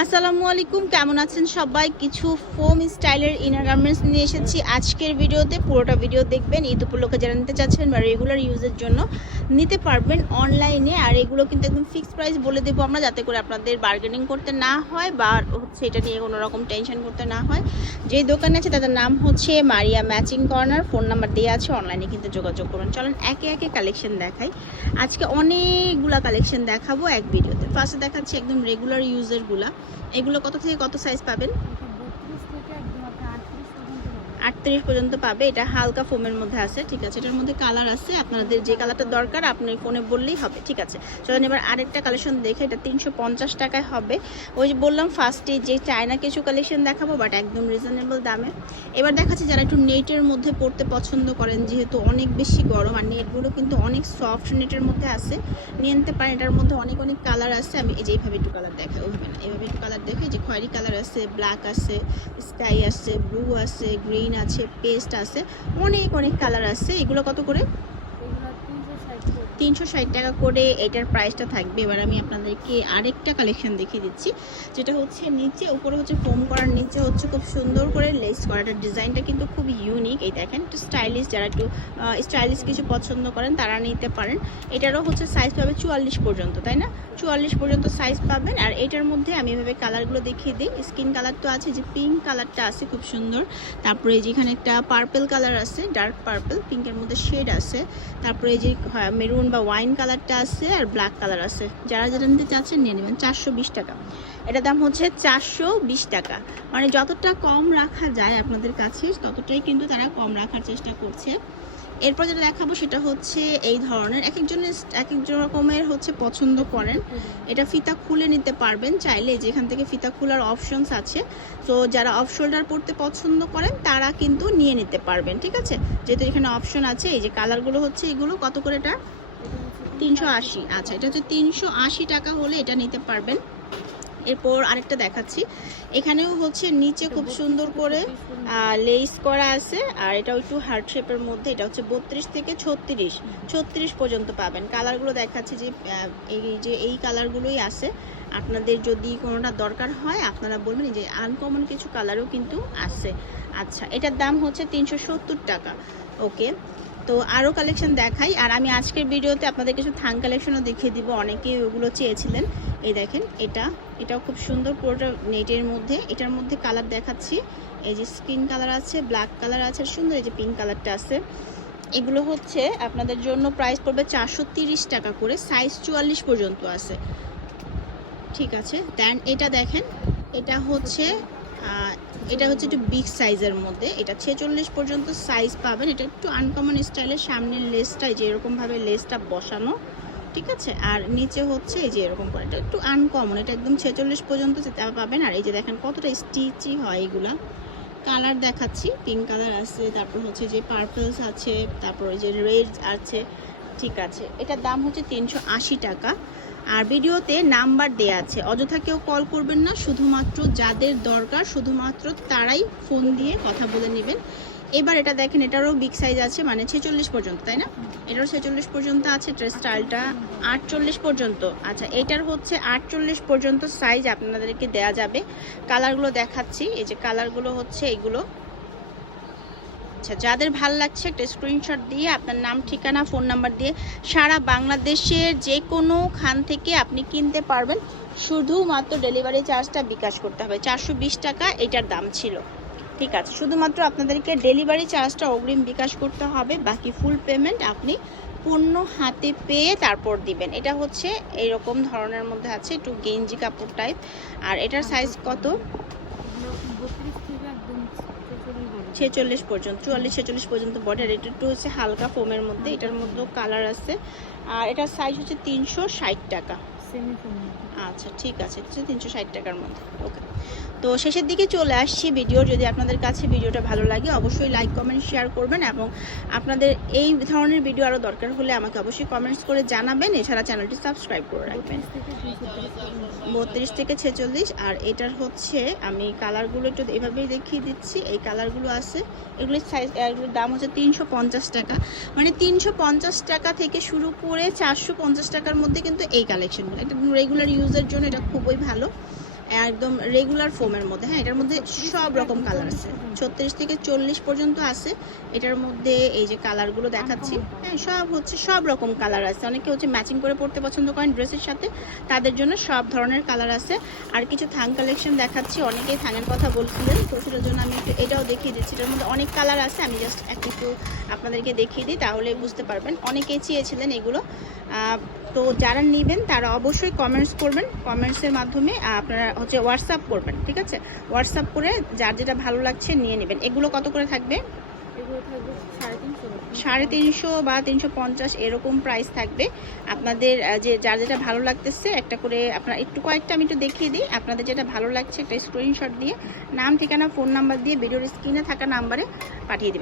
আসসালামু আলাইকুম, কেমন আছেন সবাই? কিছু ফোম স্টাইলের ইনার গার্মেন্টস নিয়ে এসেছি আজকের ভিডিওতে। পুরোটা ভিডিও দেখবেন, ঈদ উপলক্ষে যারা নিতে চাচ্ছেন বা রেগুলার ইউজের জন্য নিতে পারবেন অনলাইনে আর এগুলো কিন্তু একদম ফিক্সড প্রাইস বলে দেবো আমরা, যাতে করে আপনাদের বার্গেনিং করতে না হয় বা হচ্ছে এটা নিয়ে কোনো রকম টেনশন করতে না হয়। যেই দোকানে আছে, তাদের নাম হচ্ছে Maria matching corner. Phone number দেওয়া আছে অনলাইনে কিন্তু যোগাযোগ করুন। চলেন একে একে কালেকশন দেখাই। আজকে অনেকগুলা কালেকশন দেখাবো এক ভিডিওতে। ফার্স্টে দেখাচ্ছি একদম রেগুলার ইউজারগুলা এগুলো কত থেকে কত সাইজ পাবেন? আটত্রিশ পর্যন্ত পাবে। এটা হালকা ফোমের মধ্যে আছে, ঠিক আছে? এটার মধ্যে কালার আছে, আপনাদের যে কালারটা দরকার, আপনি ফোনে বললেই হবে, ঠিক আছে? চলেন এবার আরেকটা কালেকশন দেখে, এটা তিনশো পঞ্চাশ টাকায় হবে। ওই যে বললাম ফার্স্টে যে চায়না কিছু কালেকশন দেখাবো বাট একদম রিজনেবল দামে। এবার দেখাচ্ছি যারা একটু নেটের মধ্যে পড়তে পছন্দ করেন, যেহেতু অনেক বেশি গরম, আর নেটগুলো কিন্তু অনেক সফট নেটের মধ্যে আছে, নিয়ে নিতে পারেন। এটার মধ্যে অনেক অনেক কালার আছে। আমি এই যে এইভাবে একটু কালার দেখাই ওইভাবে না এইভাবে একটু কালার দেখে যে খয়েরি কালার আছে ব্ল্যাক আছে স্কাই আছে ব্লু আছে গ্রিন আছে পেস্ট আছে অনেক অনেক কালার আছে। এগুলো কত করে? তিনশো ষাট টাকা করে এটার প্রাইসটা থাকবে। এবার আমি আপনাদেরকে আরেকটা কালেকশন দেখিয়ে দিচ্ছি, যেটা হচ্ছে নিচে, উপরে হচ্ছে ফোম করার, নিচে হচ্ছে খুব সুন্দর করে লেস করা। এটার ডিজাইনটা কিন্তু খুব ইউনিক এই দেখেন, একটু স্টাইলিশ যারা একটু স্টাইলিশ কিছু পছন্দ করেন, তারা নিতে পারেন। এটারও হচ্ছে সাইজ পাবে চুয়াল্লিশ পর্যন্ত, তাই না? চুয়াল্লিশ পর্যন্ত সাইজ পাবেন। আর এটার মধ্যে আমি এভাবে কালারগুলো দেখিয়ে দিই। স্কিন কালার তো আছে, যে পিঙ্ক কালারটা আছে খুব সুন্দর। তারপরে যেখানে একটা পার্পেল কালার আছে ডার্ক পার্পেল পিঙ্কের মধ্যে শেড আছে। তারপরে যে মেরুন বা ওয়াইন কালারটা আছে আর ব্ল্যাক কালার আছে। যারা যেটা নিতে চাচ্ছেন নিয়ে নেবেন চারশো বিশ টাকা। এটার দাম হচ্ছে চারশো বিশ টাকা। মানে যতটা কম রাখা যায় আপনাদের কাছে, ততটাই কিন্তু তারা কম রাখার চেষ্টা করছে। এরপর যেটা দেখাবো সেটা হচ্ছে এই ধরনের। এক একজনের এক এক রকমের হচ্ছে পছন্দ করেন। এটা ফিতা খুলে নিতে পারবেন চাইলে। যেখান থেকে ফিতা খোলার অপশনস আছে। তো যারা অফ শোল্ডার পরতে পছন্দ করেন, তারা কিন্তু নিয়ে নিতে পারবেন, ঠিক আছে? যেহেতু এখানে অপশন আছে, এই যে কালারগুলো হচ্ছে এগুলো, কত করে এটা? তিনশো আশি। আচ্ছা এটা হচ্ছে তিনশো আশি টাকা হলে এটা নিতে পারবেন। এরপর আরেকটা দেখাচ্ছি। এখানেও হচ্ছে নিচে খুব সুন্দর করে লেস করা আছে, আর এটাও একটু হার্ট শেপের মধ্যে, এটা হচ্ছে বত্রিশ থেকে ছত্রিশ। ছত্রিশ পর্যন্ত পাবেন। কালারগুলো দেখাচ্ছি যে এই যে এই কালারগুলোই আছে। আপনাদের যদি কোনোটা দরকার হয়, আপনারা বলবেন যে আনকমন কিছু কালারও কিন্তু আছে। আচ্ছা এটার দাম হচ্ছে তিনশো সত্তর টাকা। ওকে তো আরও কালেকশন দেখাই। আর আমি আজকের ভিডিওতে আপনাদের কিছু থাং কালেকশনও দেখিয়ে দিব। অনেকেই ওগুলো চেয়েছিলেন। এই দেখেন, এটা, এটাও খুব সুন্দর পুরোটা নেটের মধ্যে। এটার মধ্যে কালার দেখাচ্ছি। এই যে স্কিন কালার আছে ব্ল্যাক কালার আছে সুন্দর এই যে পিঙ্ক কালারটা আছে। এগুলো হচ্ছে আপনাদের জন্য প্রাইস পড়বে চারশো টাকা করে। সাইজ চুয়াল্লিশ পর্যন্ত আছে। ঠিক আছে? দেন এটা দেখেন, এটা হচ্ছে এটা হচ্ছে একটু বিগ সাইজের মধ্যে। এটা ছেচল্লিশ পর্যন্ত সাইজ পাবেন। এটা একটু আনকমন স্টাইলের সামনের লেসটা এই যে এরকমভাবে লেসটা বসানো, ঠিক আছে? আর নিচে হচ্ছে এই যে এরকম করে। এটা একটু আনকমন এটা একদম ছেচল্লিশ পর্যন্ত যেতে পাবেন। আর এই যে দেখেন কতটা স্টিচি হয় এগুলা। কালার দেখাচ্ছি। পিঙ্ক কালার আছে, তারপর হচ্ছে যে পার্পলস আছে, তারপর ওই যে রেড আছে, ঠিক আছে। এটার দাম হচ্ছে তিনশো আশি টাকা। আর ভিডিওতে নাম্বার দেয়া আছে। অযথা কেউ কল করবেন না, শুধুমাত্র যাদের দরকার, শুধুমাত্র তারাই ফোন দিয়ে কথা বলে নেবেন। এবার এটা দেখেন, এটারও বিগ সাইজ আছে মানে ছেচল্লিশ পর্যন্ত, তাই না? এটারও ছেচল্লিশ পর্যন্ত আছে ড্রেস স্টাইলটা আটচল্লিশ পর্যন্ত। আচ্ছা এটার হচ্ছে আটচল্লিশ পর্যন্ত সাইজ আপনাদেরকে দেয়া যাবে। কালারগুলো দেখাচ্ছি, এই যে কালারগুলো হচ্ছে এগুলো। আচ্ছা যাদের ভালো লাগছে একটা স্ক্রিনশট দিয়ে, আপনার নাম, ঠিকানা ফোন নাম্বার দিয়ে সারা বাংলাদেশের যে কোনো খান থেকে আপনি কিনতে পারবেন। শুধুমাত্র ডেলিভারি চার্জটা বিকাশ করতে হবে। চারশো বিশ টাকা এটার দাম ছিল। ঠিক আছে, শুধুমাত্র আপনাদেরকে ডেলিভারি চার্জটা অগ্রিম বিকাশ করতে হবে। বাকি ফুল পেমেন্ট আপনি পণ্য হাতে পেয়ে তারপর দিবেন। এটা হচ্ছে এইরকম ধরনের মধ্যে আছে, একটু গেঞ্জি কাপড় টাইপ আর এটার সাইজ কত? ছেচল্লিশ পর্যন্ত, চুয়াল্লিশ, ছেচল্লিশ পর্যন্ত বডি আর এটা একটু হচ্ছে হালকা ফোমের মধ্যে, এটার মধ্যেও কালার আছে। আর এটার সাইজ হচ্ছে তিনশো ষাট টাকা। আচ্ছা ঠিক আছে। তিনশো ষাট টাকার মধ্যে। ওকে তো শেষের দিকে চলে আসছি ভিডিও যদি আপনাদের কাছে ভিডিওটা ভালো লাগে অবশ্যই লাইক কমেন্ট শেয়ার করবেন এবং আপনাদের এই ধরনের ভিডিও আরও দরকার হলে আমাকে অবশ্যই কমেন্টস করে জানাবেন। এছাড়া চ্যানেলটি সাবস্ক্রাইব করে রাখবেন। বত্রিশ থেকে ছেচল্লিশ। আর এটার হচ্ছে আমি কালারগুলো একটু এভাবেই দেখিয়ে দিচ্ছি। এই কালারগুলো আছে এগুলির সাইজ এগুলোর দাম হচ্ছে তিনশো পঞ্চাশ টাকা। মানে তিনশো পঞ্চাশ টাকা থেকে শুরু করে চারশো পঞ্চাশ টাকার মধ্যে কিন্তু এই কালেকশনগুলো একটা রেগুলার ইউজের জন্য এটা খুবই ভালো। একদম রেগুলার ফোমের মধ্যে। হ্যাঁ এটার মধ্যে সব রকম কালার আছে। ছত্রিশ থেকে চল্লিশ পর্যন্ত আছে। এটার মধ্যে এই যে কালারগুলো দেখাচ্ছি। হ্যাঁ সব হচ্ছে সব রকম কালার আছে। অনেকে হচ্ছে ম্যাচিং করে পড়তে পছন্দ করেন ড্রেসের সাথে। তাদের জন্য সব ধরনের কালার আছে। আর কিছু থাং কালেকশন দেখাচ্ছি। অনেকেই থাঙের কথা বলছিলেন। তো সেটার জন্য আমি এটাও দেখিয়ে দিচ্ছি। এটার মধ্যে অনেক কালার আছে, আমি জাস্ট একটু একটু আপনাদেরকে দেখিয়ে দিই, তাহলে বুঝতে পারবেন। অনেকেই চেয়েছিলেন এগুলো। তো যারা নেবেন, তারা অবশ্যই কমেন্টস করবেন। কমেন্টসের মাধ্যমে আপনারা হচ্ছে হোয়াটসঅ্যাপ করবেন, ঠিক আছে? হোয়াটসঅ্যাপ করে যার যেটা ভালো লাগছে নিয়ে নেবেন। এগুলো কত করে থাকবে? সাড়ে তিনশো বা তিনশো পঞ্চাশ এরকম প্রাইস থাকবে। আপনাদের যে, যার যেটা ভালো লাগতেছে, একটা করে আপনার একটু কয়েকটা আমি একটু দেখিয়ে দিই। আপনাদের যেটা ভালো লাগছে, একটা স্ক্রিনশট দিয়ে নাম, ঠিকানা ফোন নাম্বার দিয়ে ভিডিওর স্ক্রিনে থাকা নাম্বারে পাঠিয়ে দিবেন।